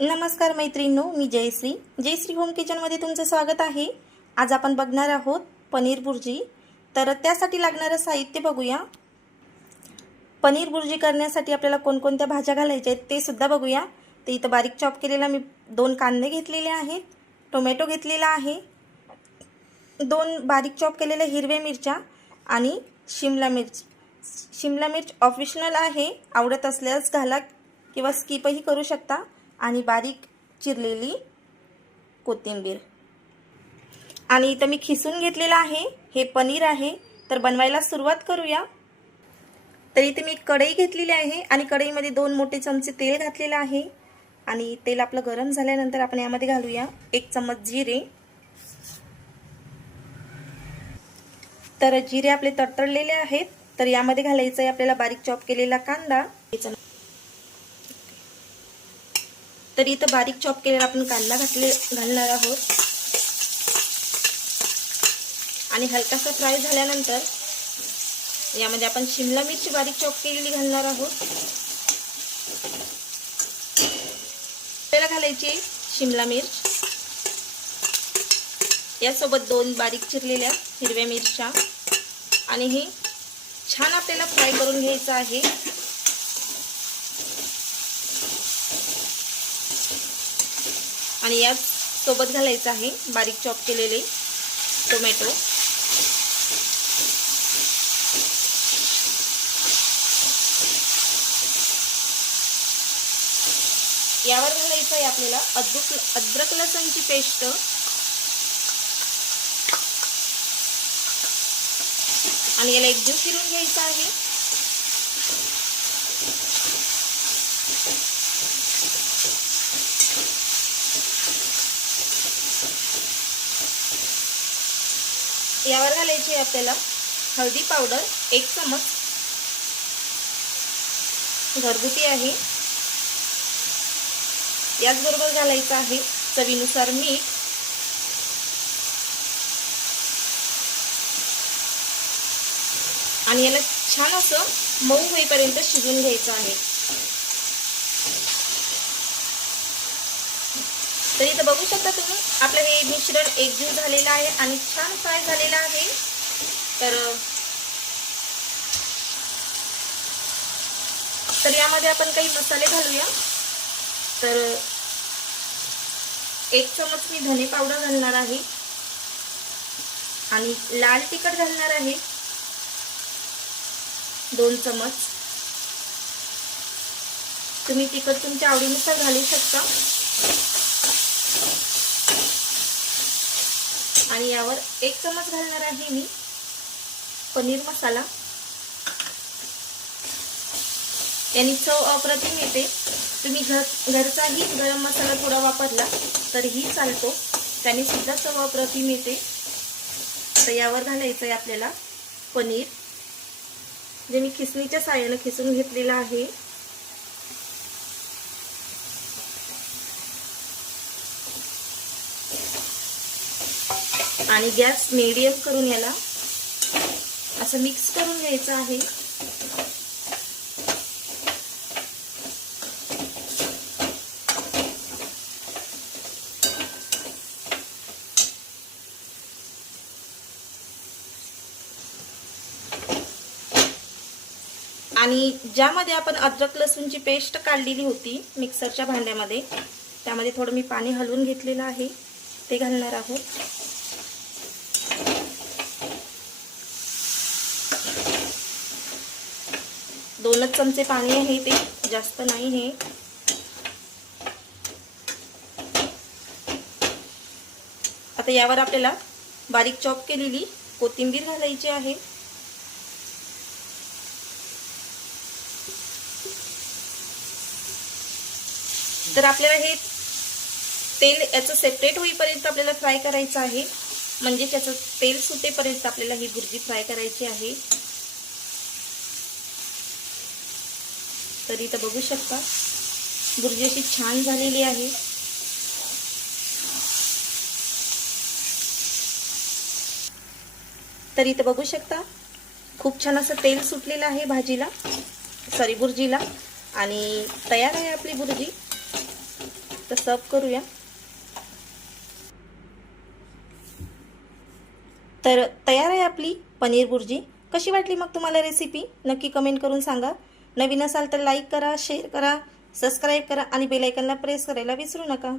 नमस्कार मैत्रिणींनो मी जयश्री. जयश्री होम किचनमध्ये तुमचं स्वागत आहे. आज आपण बघणार आहोत पनीर भुर्जी तर त्यासाठी लागणारं साहित्य बघूया. पनीर भुर्जी करण्यासाठी आपल्याला कोणकोणत्या भाज्या घालायच्या आहेत ते सुद्धा बघूया. तर इथं बारीक चॉप केलेला मी दोन कांदे घेतलेले आहेत. टोमॅटो घेतलेला आहे. दोन बारीक चॉप केलेल्या हिरव्या मिरच्या आणि शिमला मिर्च. शिमला मिर्च ऑप्शनल आहे. आवडत असल्यास घाला किंवा स्किपही करू शकता. आणि बारीक चिरलेली कोथिंबीर. आणि इथं मी खिसून घेतलेलं आहे. हे पनीर आहे. तर बनवायला सुरुवात करूया. तर इथे मी कढई घेतलेली आहे आणि कढईमध्ये दोन मोठे चमचे तेल घातलेलं आहे. आणि तेल आपलं गरम झाल्यानंतर आपण यामध्ये घालूया एक चम्मच जिरे. तर जिरे आपले तडतडलेले आहेत. तर यामध्ये घालायचं आहे आपल्याला बारीक चॉप केलेला कांदा. तर इथं बारीक चॉप केलेला आपण कांदा घातले घालणार आहोत. आणि हलकासा फ्राय झाल्यानंतर यामध्ये आपण शिमला मिरची बारीक चॉप केलेली घालणार आहोत. आपल्याला घालायची शिमला मिर्च. यासोबत दोन बारीक चिरलेल्या हिरव्या मिरच्या. आणि हे छान आपल्याला फ्राय करून घ्यायचं आहे. आणि यात सोबत घालायचं आहे बारीक चॉप केलेले टोमॅटो. यावर घालायचं आहे आपल्याला अद्रक अद्रक लसणची पेस्ट. आणि याला एकजीव फिरून घ्यायचा आहे. यावर घालायची आहे आपल्याला हळदी पावडर एक चमच. घरगुती आहे. याचबरोबर घालायचं आहे चवीनुसार मीठ. आणि याला छान असं मऊ होईपर्यंत शिजून घ्यायचं आहे. तर इथं बघू शकता तुम्ही आपलं हे मिश्रण एकजीव झालेलं आहे आणि छान फ्राय झालेलं आहे. तर तर यामध्ये आपण काही मसाले घालूया. तर एक चमच मी धने पावडर घालणार आहे. आणि लाल तिखट घालणार आहे. दोन चमच. तुम्ही तिखट तुमच्या आवडीनुसार घालू शकता. आणि यावर एक चमच घालणार आहे मी पनीर मसाला. याने चव अप्रतिम येते. तुम्ही घर घरचाही गरम मसाला थोडा वापरला तरीही चालतो. त्याने सुद्धा चव अप्रतिम येते. तर यावर घालायचं आहे आपल्याला पनीर. जे मी खिसणीच्या साह्यानं खिसून घेतलेलं आहे. आणि गॅस मिडियम करून याला असं मिक्स करून घ्यायचं आहे. आणि ज्यामध्ये आपण अद्रक लसूणची पेस्ट काढलेली होती मिक्सरच्या भांड्यामध्ये त्यामध्ये थोडं मी पाणी हलवून घेतलेलं आहे. ते घालणार आहोत. दोनच चमचे पाणी आहे ते जास्त नाही हे. आता यावर आपल्याला बारीक चॉप केलेली कोथिंबीर घालायची आहे. तर आपल्याला हे तेल याचं सेपरेट होईपर्यंत आपल्याला फ्राय करायचं आहे. म्हणजे त्याचं तेल सुटेपर्यंत आपल्याला ही भुर्जी फ्राय करायची आहे. तर इथं बघू शकता. भुर्जी अशी छान झालेली आहे. तर इथं बघू शकता. खूप छान असं तेल सुटलेलं आहे भाजीला. सॉरी बुर्जीला. आणि तयार आहे आपली बुर्जी. तर सर्व करूया. तर तयार आहे आपली पनीर बुर्जी. कशी वाटली मग तुम्हाला रेसिपी नक्की कमेंट करून सांगा. नवीन असाल तर लाईक करा शेअर करा सबस्क्राईब करा आणि बेलायकनला प्रेस करायला विसरू नका.